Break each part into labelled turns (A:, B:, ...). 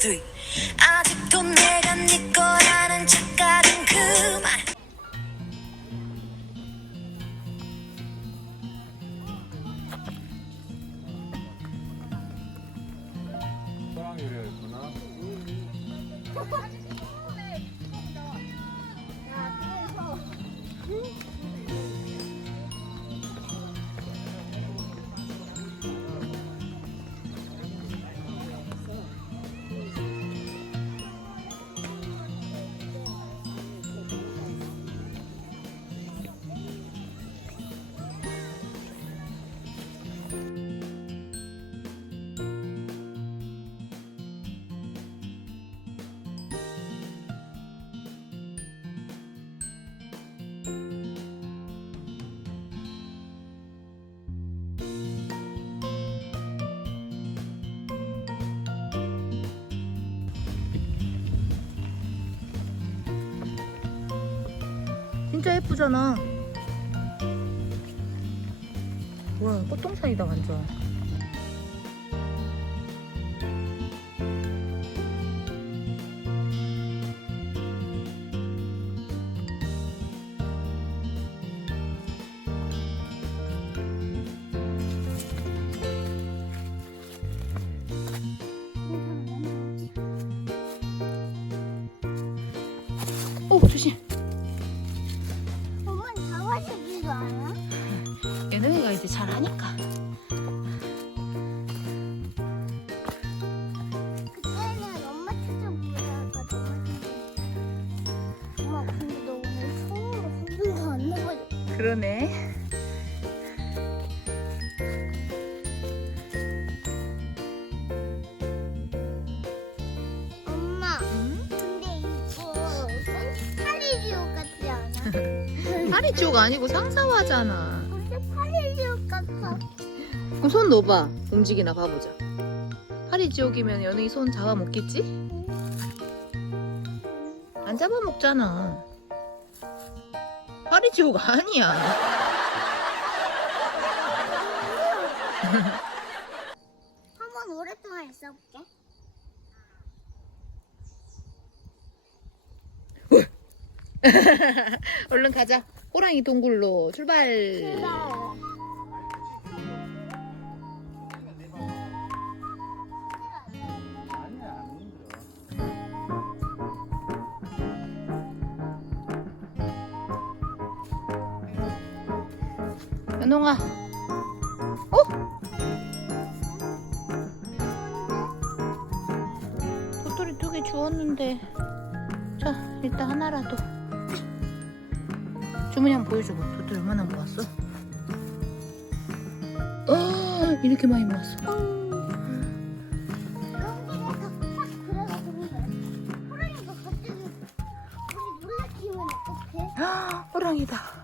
A: Three 아직도 내가 네 거라
B: 진짜 예쁘잖아. 뭐야, 꽃동산이다, 완전. 오, 조심. 예능이가 이제 잘하니까.
C: 그때는 엄마 찾아보다가 엄마 엄마 근데 너 오늘 처음으로 한 번도 안 나가졌어
B: 그러네.
C: 엄마 근데 이거 파리지옥 같지 않아?
B: 파리 지옥 아니고 상사화잖아. 그럼 손 넣어봐. 움직이나 봐보자. 파리 지옥이면 연예인 손 잡아먹겠지? 안 잡아먹잖아. 파리 지옥 아니야.
C: 한 번 오랫동안 있어볼게
B: 얼른 가자. 호랑이 동굴로 출발.
D: 아니
B: 연홍아. 어? 도토리 두 개 주웠는데. 자, 일단 하나라도. 주머니 한번 보여줘봐. 도토리 얼마나 모았어? 어, 이렇게 많이 모았어. 아, 호랑이다.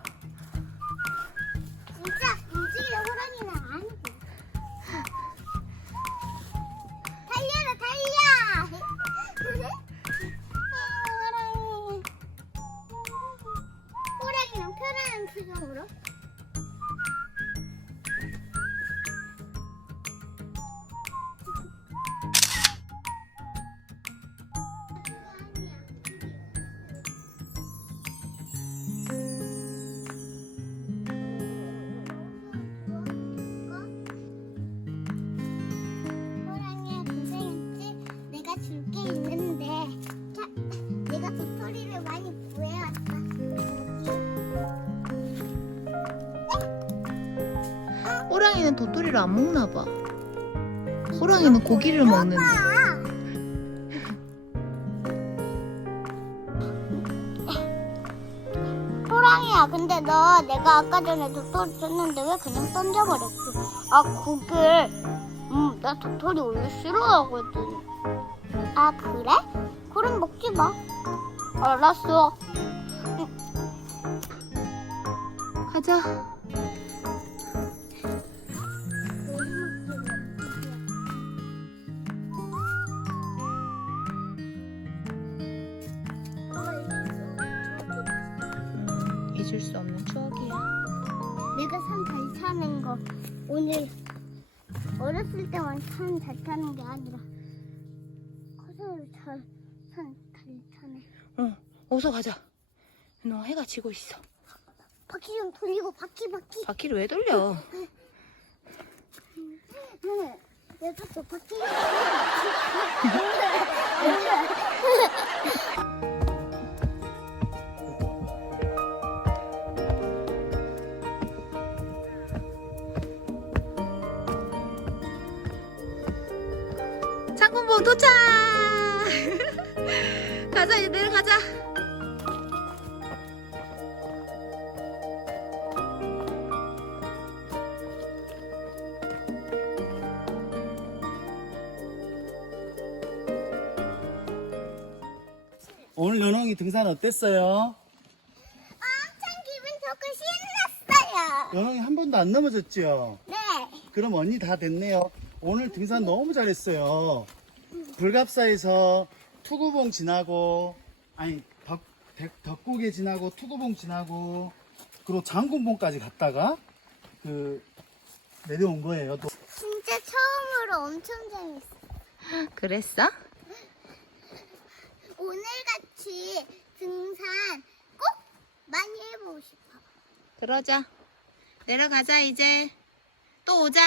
C: 호랑이는 도토리를
B: 안 먹나 봐. 호랑이는 고기를 먹는데.
C: 호랑이야 근데 너 내가 아까 전에 도토리 줬는데 왜 그냥 던져버렸어 아 그게 음 나 도토리 원래 했더니 아 그래? 그럼 먹지 마 알았어
B: 가자. 잊을 수 없는 추억이야.
C: 내가 산 발차는 거 오늘 어렸을 때만 산잘 타는 게 아니라 커서 잘산잘 타네.
B: 어, 어서 가자. 너 해가 지고 있어.
C: 바퀴 좀 돌리고 바퀴 바퀴.
B: 바퀴를 왜 돌려?
C: 응. 내가 또 바퀴.
B: 도착! 가자, 이제 내려가자.
E: 오늘 연홍이 등산 어땠어요?
C: 엄청 기분 좋고 신났어요.
E: 연홍이 한 번도 안 넘어졌죠?
C: 네.
E: 그럼 언니 다 됐네요. 오늘 등산 너무 잘했어요. 불갑사에서 투구봉 지나고, 아니, 덕, 덕- 덕고개 지나고, 투구봉 지나고, 그리고 장군봉까지 갔다가, 그, 내려온 거예요. 또
C: 진짜 처음으로 엄청 재밌어.
B: 그랬어?
C: 오늘 같이 등산 꼭 많이 해보고 싶어.
B: 그러자. 내려가자, 이제. 또 오자.